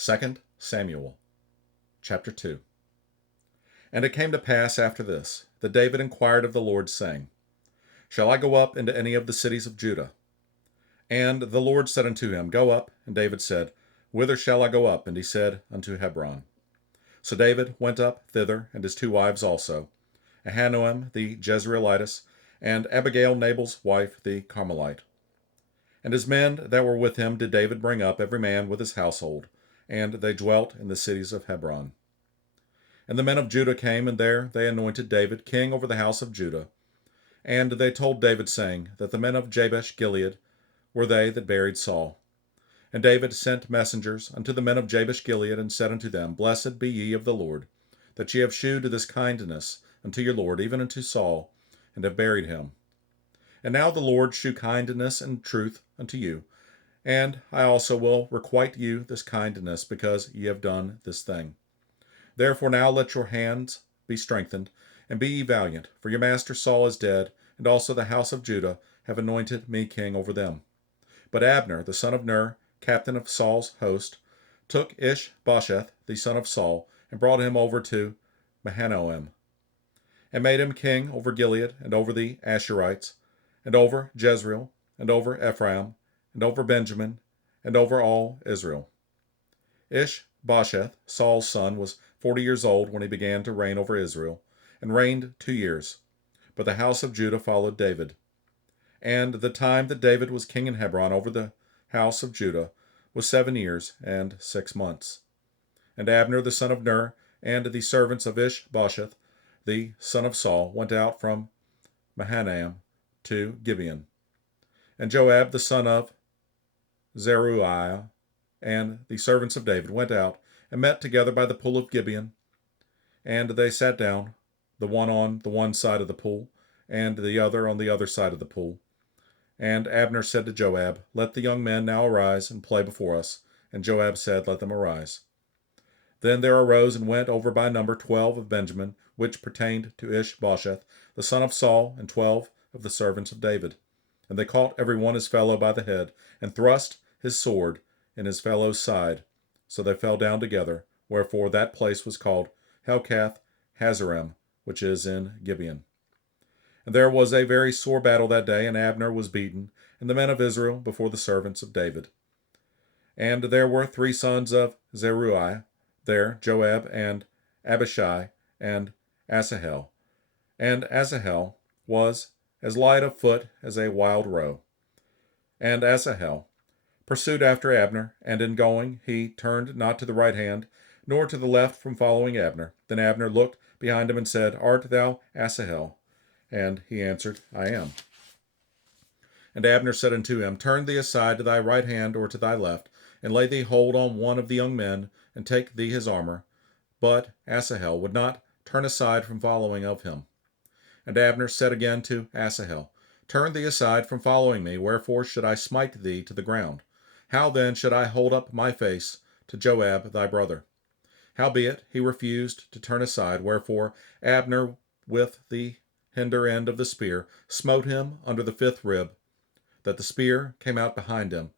2 Samuel chapter 2. And it came to pass after this, that David inquired of the Lord, saying, Shall I go up into any of the cities of Judah? And the Lord said unto him, Go up. And David said, Whither shall I go up? And he said, Unto Hebron. So David went up thither, and his two wives also, Ahinoam the Jezreelitess, and Abigail Nabal's wife the Carmelite. And his men that were with him did David bring up, every man with his household, and they dwelt in the cities of Hebron. And the men of Judah came, and there they anointed David king over the house of Judah. And they told David, saying, that the men of Jabesh Gilead were they that buried Saul. And David sent messengers unto the men of Jabesh Gilead, and said unto them, Blessed be ye of the Lord, that ye have shewed this kindness unto your Lord, even unto Saul, and have buried him. And now the Lord shew kindness and truth unto you, and I also will requite you this kindness, because ye have done this thing. Therefore now let your hands be strengthened, and be ye valiant, for your master Saul is dead, and also the house of Judah have anointed me king over them. But Abner, the son of Ner, captain of Saul's host, took Ishbosheth, the son of Saul, and brought him over to Mahanaim, and made him king over Gilead, and over the Asherites, and over Jezreel, and over Ephraim, and over Benjamin, and over all Israel. Ishbosheth, Saul's son, was 40 years old when he began to reign over Israel, and reigned 2 years. But the house of Judah followed David. And the time that David was king in Hebron over the house of Judah was 7 years and 6 months. And Abner the son of Ner, and the servants of Ishbosheth the son of Saul, went out from Mahanaim to Gibeon. And Joab the son of Zeruiah and the servants of David went out and met together by the pool of Gibeon. And they sat down, the one on the one side of the pool, and the other on the other side of the pool. And Abner said to Joab, Let the young men now arise and play before us. And Joab said, Let them arise. Then there arose and went over by number 12 of Benjamin, which pertained to Ishbosheth, the son of Saul, and 12 of the servants of David. And they caught every one his fellow by the head, and thrust his sword in his fellow's side. So they fell down together, wherefore that place was called Helkath Hazarim, which is in Gibeon. And there was a very sore battle that day, and Abner was beaten, and the men of Israel before the servants of David. And there were 3 sons of Zeruiah there, Joab, and Abishai, and Asahel. And Asahel was as light of foot as a wild roe. And Asahel pursued after Abner, and in going he turned not to the right hand, nor to the left from following Abner. Then Abner looked behind him and said, Art thou Asahel? And he answered, I am. And Abner said unto him, Turn thee aside to thy right hand or to thy left, and lay thee hold on one of the young men, and take thee his armor. But Asahel would not turn aside from following of him. And Abner said again to Asahel, Turn thee aside from following me, wherefore should I smite thee to the ground? How then should I hold up my face to Joab thy brother? Howbeit he refused to turn aside, wherefore Abner with the hinder end of the spear smote him under the 5th rib, that the spear came out behind him,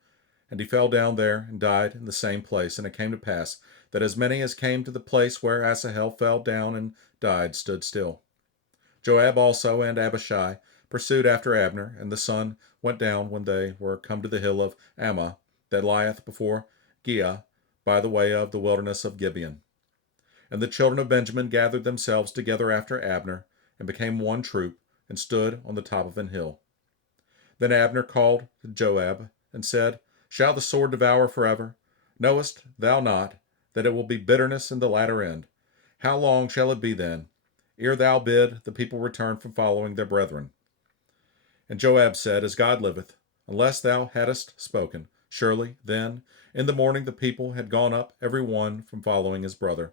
and he fell down there and died in the same place. And it came to pass that as many as came to the place where Asahel fell down and died stood still. Joab also and Abishai pursued after Abner, and the sun went down when they were come to the hill of Ammah, that lieth before Giah, by the way of the wilderness of Gibeon. And the children of Benjamin gathered themselves together after Abner, and became one troop, and stood on the top of an hill. Then Abner called to Joab, and said, Shall the sword devour forever? Knowest thou not that it will be bitterness in the latter end? How long shall it be then, ere thou bid the people return from following their brethren? And Joab said, As God liveth, unless thou hadst spoken, surely then in the morning the people had gone up every one from following his brother.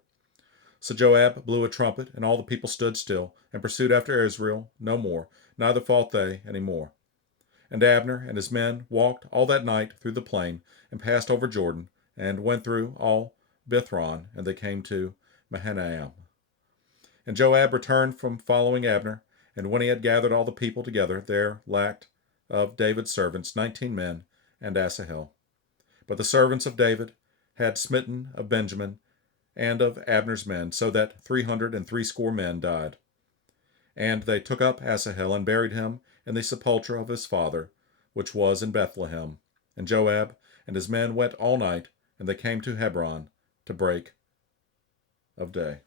So Joab blew a trumpet, and all the people stood still, and pursued after Israel no more, neither fought they any more. And Abner and his men walked all that night through the plain, and passed over Jordan, and went through all Bithron, and they came to Mahanaim. And Joab returned from following Abner, and when he had gathered all the people together, there lacked of David's servants 19 men, and Asahel. But the servants of David had smitten of Benjamin and of Abner's men, so that 360 men died. And they took up Asahel and buried him in the sepulchre of his father, which was in Bethlehem. And Joab and his men went all night, and they came to Hebron to break of day.